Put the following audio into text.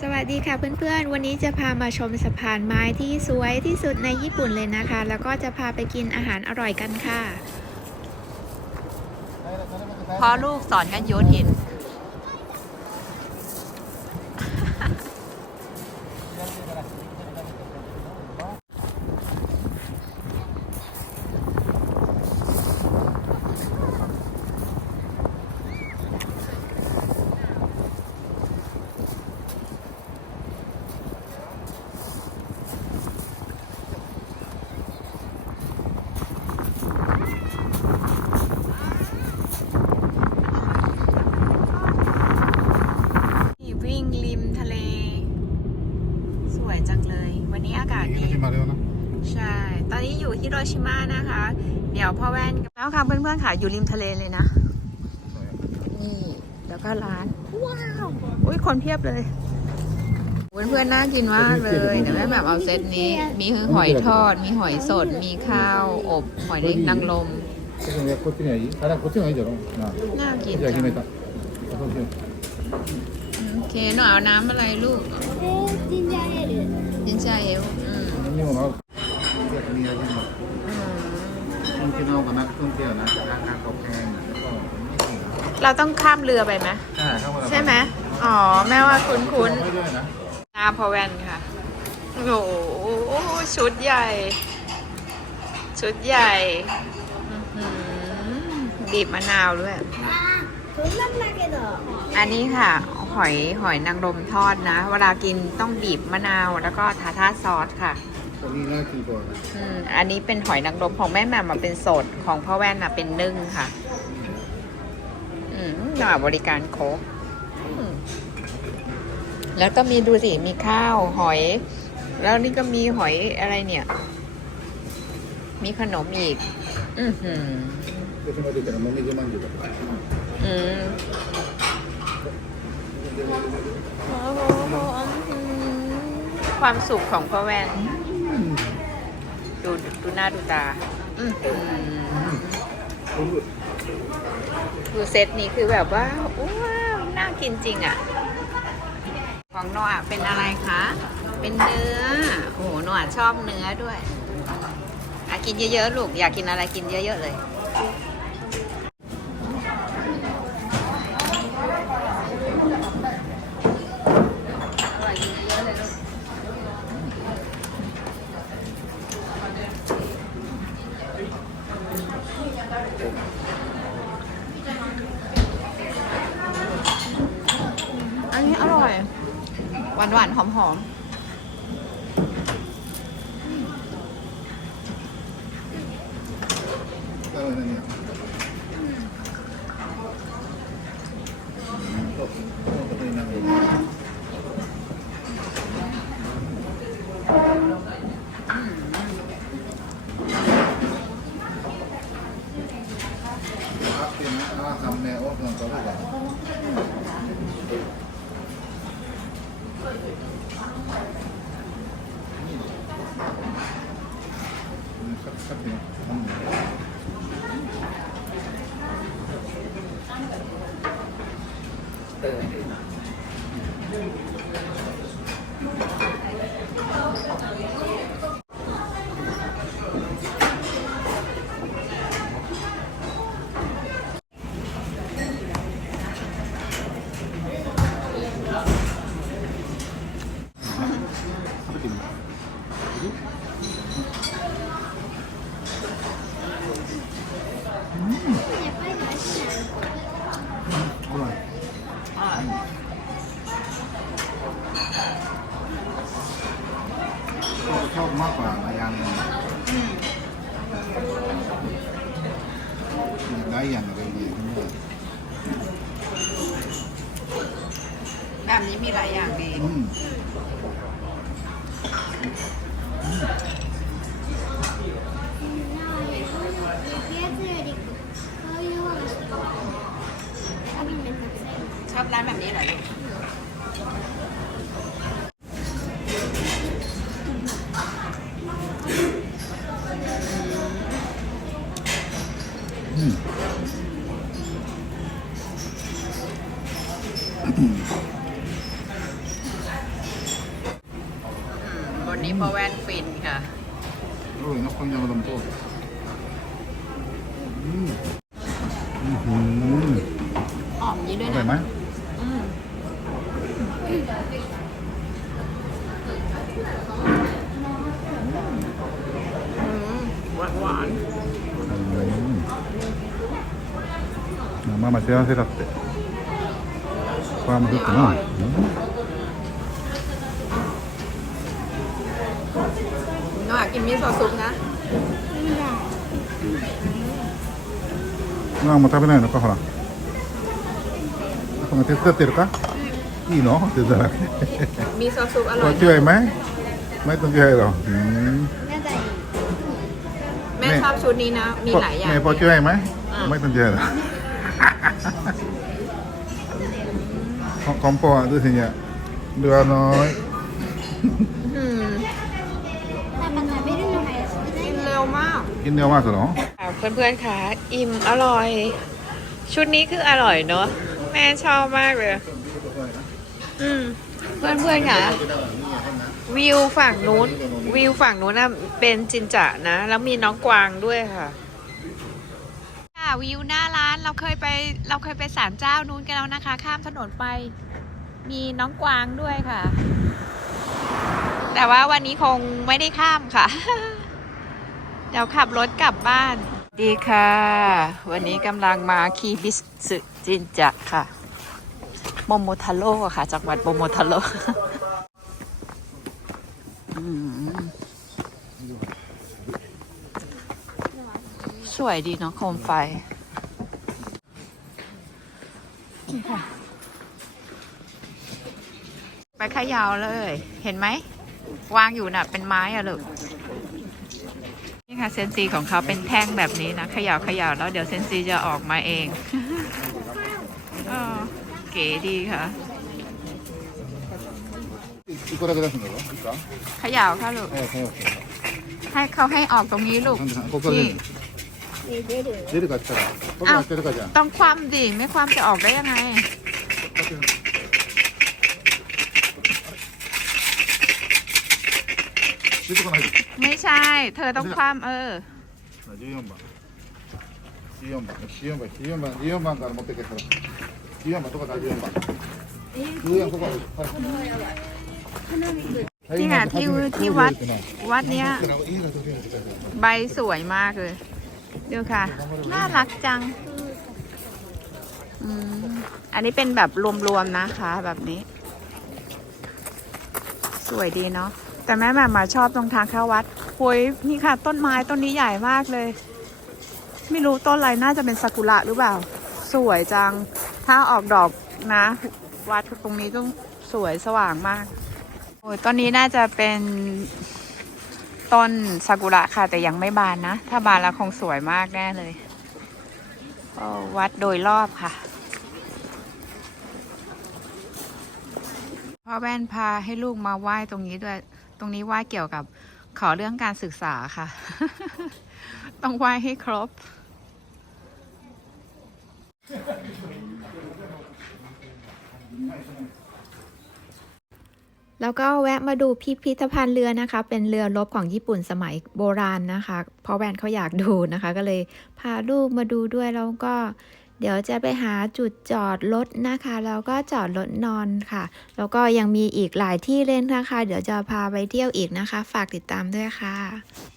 สวัสดีค่ะเพื่อนๆ วันนี้จะพามาชมสะพานไม้ที่สวยที่สุดในญี่ปุ่นเลยนะคะ แล้วก็จะพาไปกินอาหารอร่อยกันค่ะพอลูกสอนกันโยนหิน วิ่งริมทะเล สวยจังเลย วันนี้อากาศดี ที่มาเร็วนะ ใช่ ตอนนี้อยู่ฮิโร ชิมานะคะ เดี๋ยวพ่อแว่นแล้วค่ะเพื่อนๆค่ะอยู่ริมทะเลเลยนะ นี่แล้วก็ร้าน ว้าวอุ้ยคนเพียบเลยเพื่อนๆน่ากินมากเลยเดี๋ยวแม่แบบเอาเซตนี้ มีคือหอยทอด มีหอยสด มีข้าวอบหอยเล็กนางรมน่ากินจังโอเคหนูเอาน้ำอะไรลูกจินจาเอลจินจาเอลอืมี่น้องกับนักท่องเที่ยวนะราคาตกแพงเราต้องข้ามเรือไปไหมใช่ไหมอ๋อ แม่ว่าคุ้นคุ้น้นาพอแวนค่ะ โอ้โหชุดใหญ่ ชุดใหญ่บีบมะนาวด้วย อันนี้ค่ะ หอยหอยนางรมทอดนะ เวลากินต้องบีบมะนาวแล้วก็ทาท่าซอสค่ะ นี้น่ากี่าอืมอันนี้เป็นหอยนางรมของแม่แม่มาเป็นสดของพ่อแว่นมาเป็นนึ่งค่ะ อืมหน่าบริการโครบแล้วก็มีดูสิมีข้าวหอย แล้วนี่ก็มีหอยอะไรเนี่ย มีขนมอีก อือหือืมความสุขของพ่อแว่น ดูดูหน้าดูตา อื้อหือดูเซตนี้คือแบบว่าว้าวน่ากินจริงอะ ของโนอะเป็นอะไรคะ เป็นเนื้อ โอ้โหโนอะชอบเนื้อด้วย อะกินเยอะๆลูก อยากกินอะไรกินเยอะๆเลย อันนี้อร่อย หวานหวานหอมหอมอะไนะเนี่ยตตัวงเลยครัน 食べ ชอบมากกว่าอยางหงได้อย่างอะไรดีทั้งหมดแบบนี้มีหลายอย่างดีอืมชอบร้านแบบนี้เหรอลูก บนนี้ปพอแวนฟินค่ะ อร่อยนะคนยังาดมโตัวอืมอหือ หอมนี้ด้วยนะ ママ幸せだってこれもちょっとな、うん น้องอยากกินมิโซะซุปนะ ママも食べないのかほらこの手伝ってるかいいの手伝わなくて มิโซะซุปอ こ ร่อย れ違いไหมไม่ต้อง違いหรอกอืม 仲いい แม่ชอบชุดนี้นะ มีหลายอย่าง แม่พอช่วยไหม อ่ะ ไม่ต้องช่วยหรอก ของของพ่อดูสิเนี่ยเรือน้อย กินเร็วมาก กินเนื้มากสุดหรอค่ะเพื่อนๆค่ะอิ่มอร่อย ชุดนี้คืออร่อยเนาะแม่ชอบมากเลย อืม เพื่อนๆค่ะ วิวฝั่งนู้น วิวฝั่งนู้นนะเป็นจินจะนะ แล้วมีน้องกวางด้วยค่ะ วิวหน้าร้านเราเคยไปเราเคยไปศาลเจ้านู้นกันแล้วนะคะ ข้ามถนนไปมีน้องกวางด้วยค่ะ แต่ว่าวันนี้คงไม่ได้ข้ามค่ะ เดี๋ยวขับรถกลับบ้าน ดีค่ะ วันนี้กำลังมาคีบิสสึจินจะค่ะโมโมทาโร่ค่ะจังหวัดโมโมทาโร่อืม สวยดีเนาะโคมไฟไปขยาวเลย เห็นไหม วางอยู่น่ะ เป็นไม้อะลูกนี่ค่ะเซนซีของเขาเป็นแท่งแบบนี้นะขยาวขยาวแล้วเดี๋ยวเซนซีจะออกมาเองเก๋ดีค่ะขยาวค่ะลูกให้เขาให้ออกตรงนี้ลูกนี่ んでここから出る出るかって言ったらここから出るかじゃん ต้องคว่ำดิ ไม่คว่ำจะออกได้ยังไง 出てこないで ไม่ใช่ เธอต้องคว่ำเออ 14番14番14番14番14番から持ってけから14番どこだ14番14ここはい นี่ไงที่ที่วัด วัดเนี้ย いいの時に来たから ใบสวยมากเลย ดูค่ะ น่ารักจังอืมอันนี้เป็นแบบรวมๆนะคะ แบบนี้ สวยดีเนาะแต่แม่แบบมาชอบตรงทางเข้าวัดโอ้ยนี่ค่ะ ต้นไม้ต้นนี้ใหญ่มากเลย ไม่รู้ต้นอะไรน่าจะเป็นซากุระหรือเปล่า สวยจัง ถ้าออกดอกนะ วัดตรงนี้ต้องสวยสว่างมากโอ้ยต้นนี้น่าจะเป็น ต้นซากุระค่ะ แต่ยังไม่บานนะ ถ้าบานแล้วคงสวยมากแน่เลย วัดโดยรอบค่ะ พ่อแว่นพาให้ลูกมาไหว้ตรงนี้ด้วย ตรงนี้ไหว้เกี่ยวกับขอเรื่องการศึกษาค่ะ ต้องไหว้ให้ครบ แล้วก็แวะมาดูพิพิธภัณฑ์เรือนะคะ เป็นเรือรบของญี่ปุ่นสมัยโบราณนะคะ เพราะแวนเขาอยากดูนะคะ ก็เลยพาลูกมาดูด้วยแล้วก็เดี๋ยวจะไปหาจุดจอดรถนะคะ แล้วก็จอดรถนอนค่ะ แล้วก็ยังมีอีกหลายที่เล่นนะคะ เดี๋ยวจะพาไปเที่ยวอีกนะคะ ฝากติดตามด้วยค่ะ